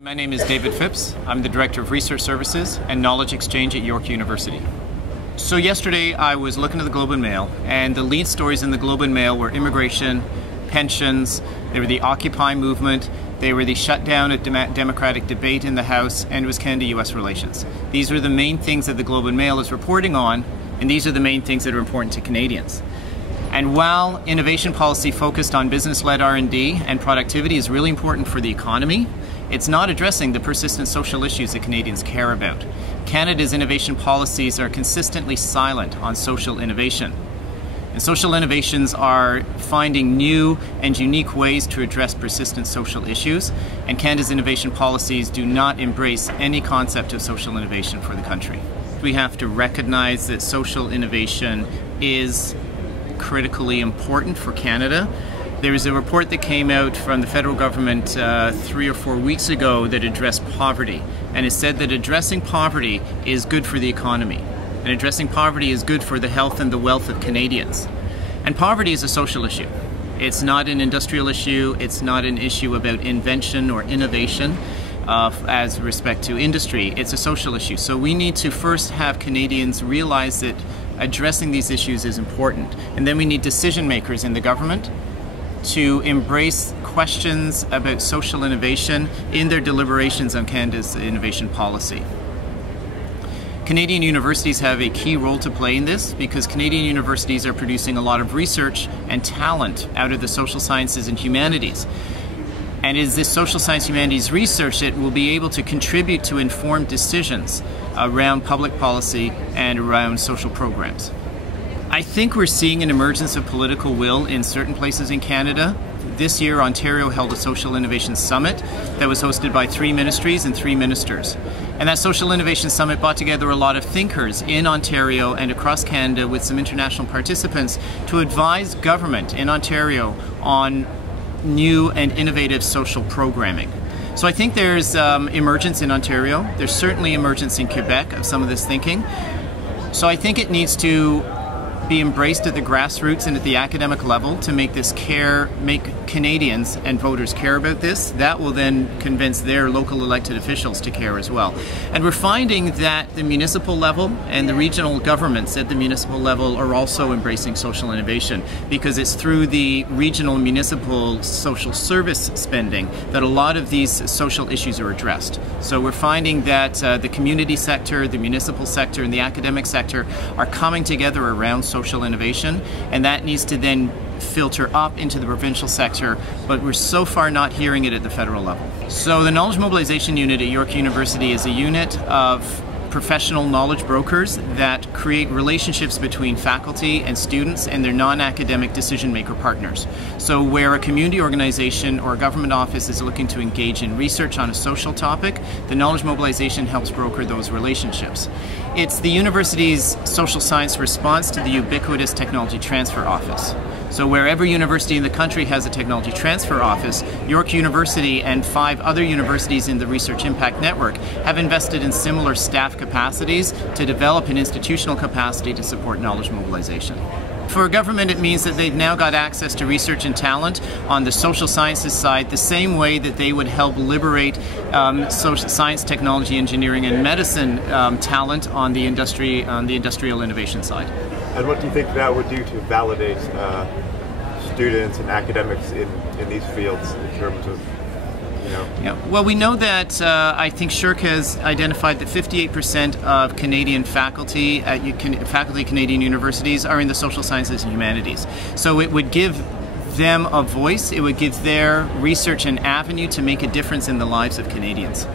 My name is David Phipps. I'm the Director of Research Services and Knowledge Exchange at York University. So yesterday I was looking at the Globe and Mail, and the lead stories in the Globe and Mail were immigration, pensions, they were the Occupy movement, they were the shutdown of democratic debate in the House, and it was Canada-US relations. These were the main things that the Globe and Mail is reporting on, and these are the main things that are important to Canadians. And while innovation policy focused on business-led R&D and productivity is really important for the economy, it's not addressing the persistent social issues that Canadians care about. Canada's innovation policies are consistently silent on social innovation. And social innovations are finding new and unique ways to address persistent social issues, and Canada's innovation policies do not embrace any concept of social innovation for the country. We have to recognize that social innovation is critically important for Canada. There was a report that came out from the federal government 3 or 4 weeks ago that addressed poverty, and it said that addressing poverty is good for the economy, and addressing poverty is good for the health and the wealth of Canadians. And poverty is a social issue. It's not an industrial issue, it's not an issue about invention or innovation as respect to industry. It's a social issue. So we need to first have Canadians realize that addressing these issues is important, and then we need decision makers in the government to embrace questions about social innovation in their deliberations on Canada's innovation policy. Canadian universities have a key role to play in this because Canadian universities are producing a lot of research and talent out of the social sciences and humanities. And it is this social science humanities research that will be able to contribute to informed decisions around public policy and around social programs. I think we're seeing an emergence of political will in certain places in Canada. This year, Ontario held a Social Innovation Summit that was hosted by 3 ministries and 3 ministers. And that Social Innovation Summit brought together a lot of thinkers in Ontario and across Canada with some international participants to advise government in Ontario on new and innovative social programming. So I think there's emergence in Ontario. There's certainly emergence in Quebec of some of this thinking. So I think it needs to be embraced at the grassroots and at the academic level to make Canadians and voters care about this. That will then convince their local elected officials to care as well. And we're finding that the municipal level and the regional governments at the municipal level are also embracing social innovation, because it's through the regional municipal social service spending that a lot of these social issues are addressed. So we're finding that the community sector, the municipal sector, and the academic sector are coming together around social innovation, and that needs to then filter up into the provincial sector, but we're so far not hearing it at the federal level. So the Knowledge Mobilization Unit at York University is a unit of professional knowledge brokers that create relationships between faculty and students and their non-academic decision maker partners. So where a community organization or a government office is looking to engage in research on a social topic, the Knowledge Mobilization helps broker those relationships. It's the university's social science response to the ubiquitous technology transfer office. So wherever university in the country has a technology transfer office, York University and 5 other universities in the Research Impact Network have invested in similar staff capacities to develop an institutional capacity to support knowledge mobilization. For government, it means that they've now got access to research and talent on the social sciences side, the same way that they would help liberate social science, technology, engineering, and medicine talent on the industrial innovation side. And what do you think that would do to validate students and academics in these fields in terms of, Yeah, well, we know that I think SSHRC has identified that 58% of Canadian faculty at Canadian universities are in the social sciences and humanities. So it would give them a voice, it would give their research an avenue to make a difference in the lives of Canadians.